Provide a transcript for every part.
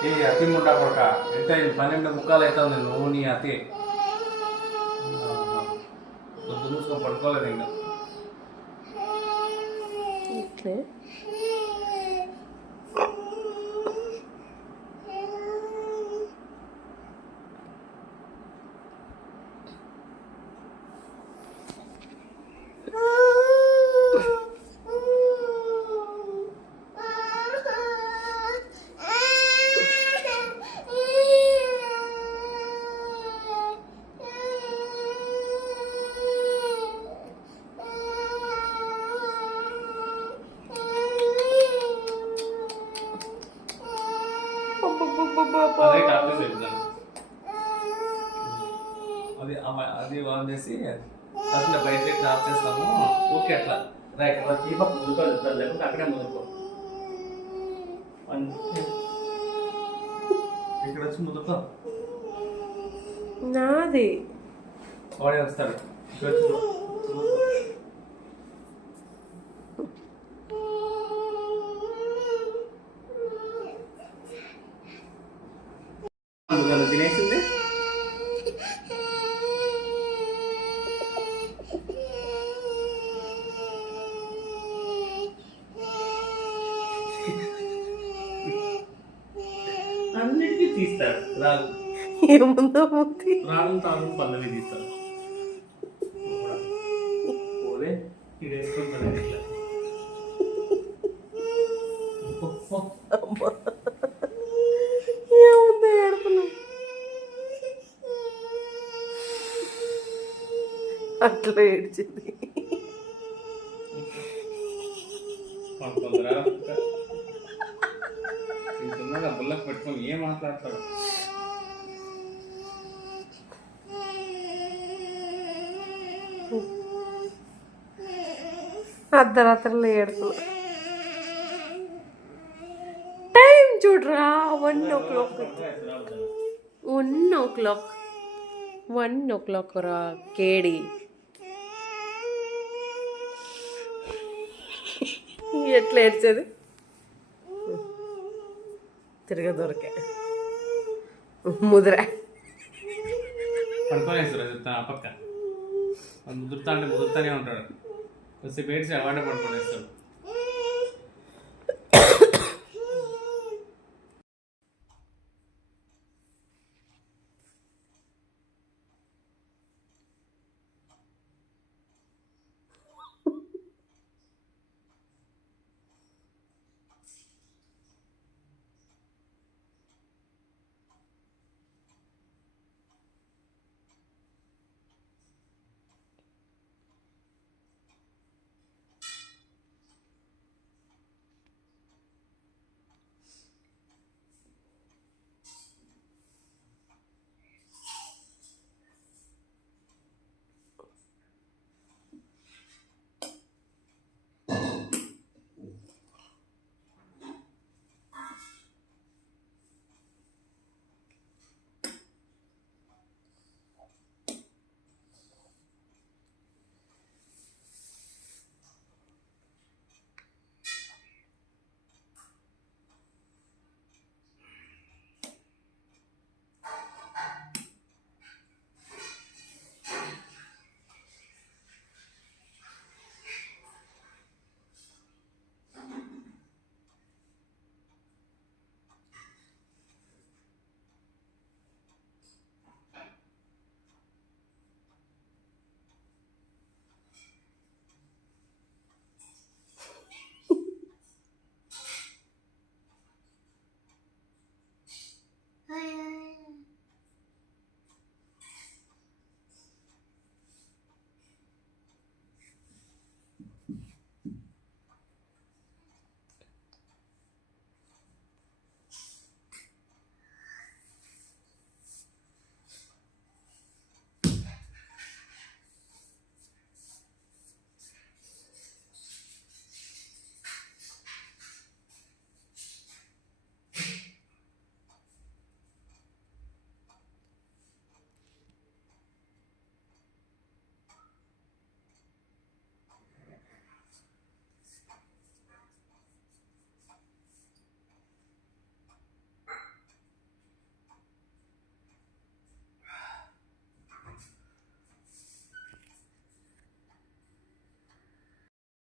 ఏ అతి ముండా కొడక ఎంత అయింది 12 ముక్కాలు అవుతుంది నువ్వు నీ అతి పొద్దు మూసుకొని పడుకోలేదు ఇంకా ఇట్లే అదే టాబ్లెట్స్ చెప్తాను అది అది ఆన్ చేసి అసలు బయట ఆఫ్ చేస్తాము ఓకే అట్లా రైట్ అట్లా దీపక్ ముందుకో లేకుంటే అక్కడే ముందుకో ఇక్కడ వచ్చి ముందుకో నాది వాడే వస్తాడు ఇక్కడ వచ్చి తినేసింది అన్నిటికీ తీస్తాడు రాదు ఏముందో మూతి రాను తాను పల్లవి తీస్తాడు పోదే ఇది వేసుకుంటాడు ఇట్లా ఏముందో ఏడుపులు అట్లా ఏడ్చింది పండుకుందరా ఇంటున్నాగా బుల్లకు పెట్టుకొని ఏం మాట్లాడతాడు అర్ధరాత్రిలో ఏడుపులు టైం చూడరా 1 o'clock 1 o'clock 1 o'clock రా కేడి ఎట్లా ఏడ్చేది తిరగ దొరికే ముద్ర పడుకోనేస్తారు చెప్తాను ఆ పక్క ముదురుతా అంటే ముదురుతానే ఉంటాడు కొద్దిసేపు ఏడ్చి అవార్డు పడుకోనేస్తాడు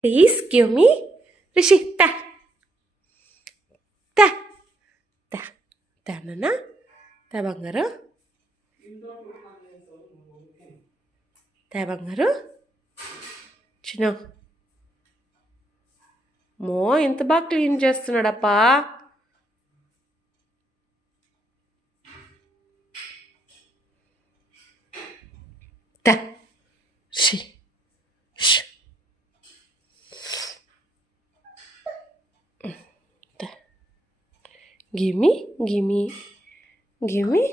ప్లీజ్ గివ్ మీ రిషి తా తా తా తా నాన్న తా బంగారు తా బంగారు చిన్న మో ఎంత బాగా క్లీన్ చేస్తున్నాడప్పా తా షి ష్ గిమి గిమి గిమి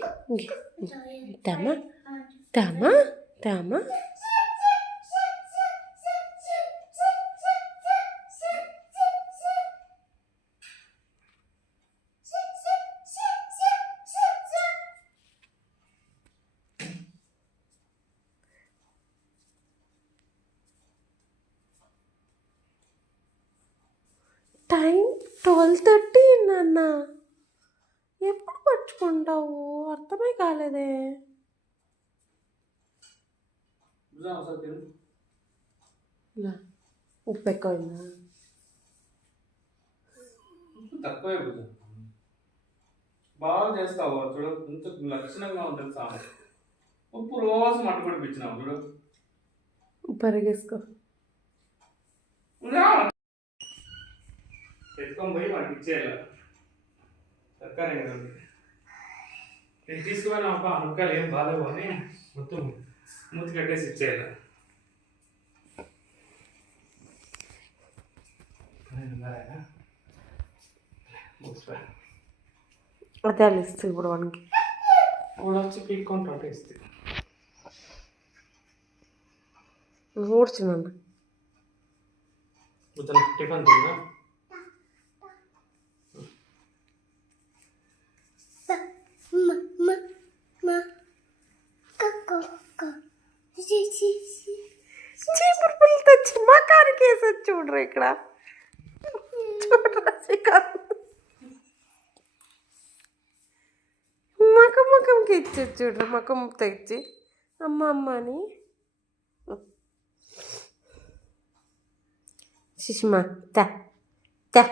తమ తమ తమ టైం 12:30 నాన్న ఎప్పుడు పట్టుకుంటావు అర్థమే కాలేదే ఇలా ఉప్పు ఎక్కువైందా తక్కువే బాగా చేస్తావు చూడు ఇంత లక్షణంగా ఉంటుంది సాంబార్ ఉప్పు రోజు మట్టు పడిపించినావు చూడు పరిగేసుకో ఎత్తుకొని పోయి వాడికి ఇచ్చేయాలి సర్కారే కదండి నేను తీసుకుపోయినా అప్ప ముక్కలు ఏం బాధవు అని మొత్తం మూతి కట్టేసి ఇచ్చేయాలి అదే ఇస్తుంది ఇప్పుడు వానికి కూడా వచ్చి పీక్కొని పట్టేస్తే ఊడ్చున్నాను టిఫిన్ తిన్నా చీపురు పుల్లు తెచ్చి మకానికి వేసి చూడరు ఇక్కడ చూడరా మకంకి ఇచ్చి చూడరు మకం తెచ్చి అమ్మ అమ్మ అని సుష్మా తా తా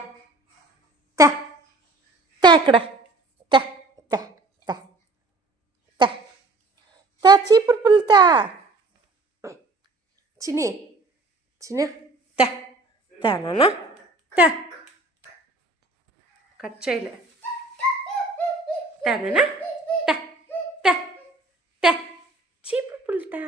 తా తా ఇక్కడ తా తా తా తా తా చీపురు పుల్లు తా చిన్ని చిన్న తా తా నాన్న తా కట్ చేయలే తా నాన్న తా తా తా చీపురు పుల్లు తా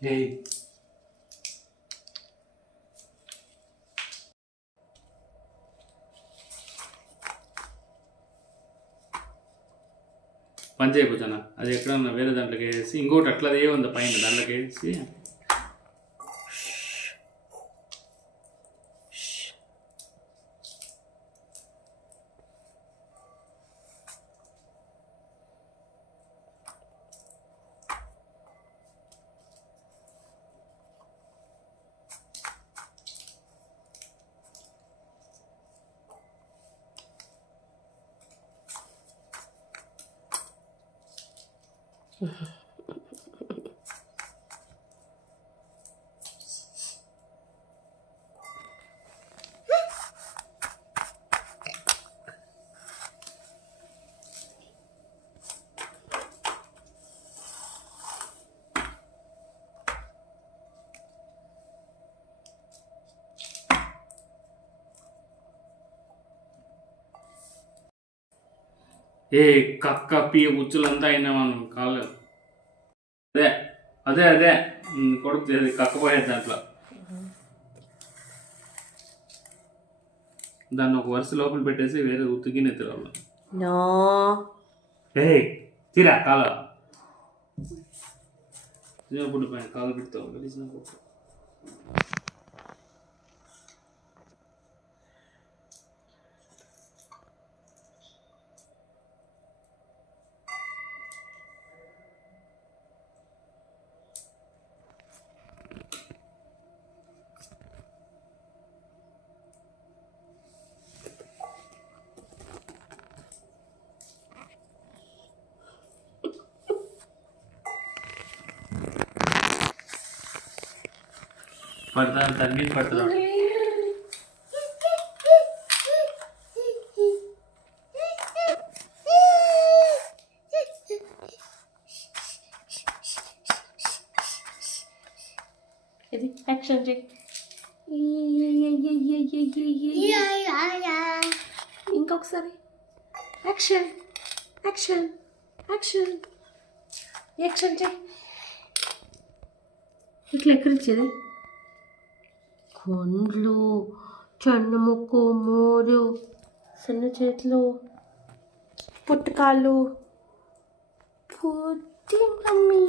Hey. పని చేయబోతున్నా అది ఎక్కడన్నా వేరే దాంట్లోకి వేసి ఇంకోటి అట్లాదే ఉంది పైన దాంట్లోకి వేసి ఏ కక్క పియ గుచ్చులంతా అయినా మనం కాలేదు. అదే అదే అదే కొడుకు కక్కపోయేది దాంట్లో. దాన్ని ఒక వరుస లోపల పెట్టేసి వేరే ఉతికిన తిరగల. నో ఏ తీరా కాల చిన్నప్పుడు పైన కాలు పెడతావు కలిసినప్పుడు. పడతా తన్ని పడతా. ఇది యాక్షన్ చెయ్యి. ఇంకొకసారి యాక్షన్ యాక్షన్ యాక్షన్ యాక్షన్ చెయ్యి. ఇట్లా ఎక్కడిచ్చేది కొండ్లు చెన్న ముక్కు మోరు సన్న చేతులు పుట్టకాళ్ళు పుట్టి మమ్మీ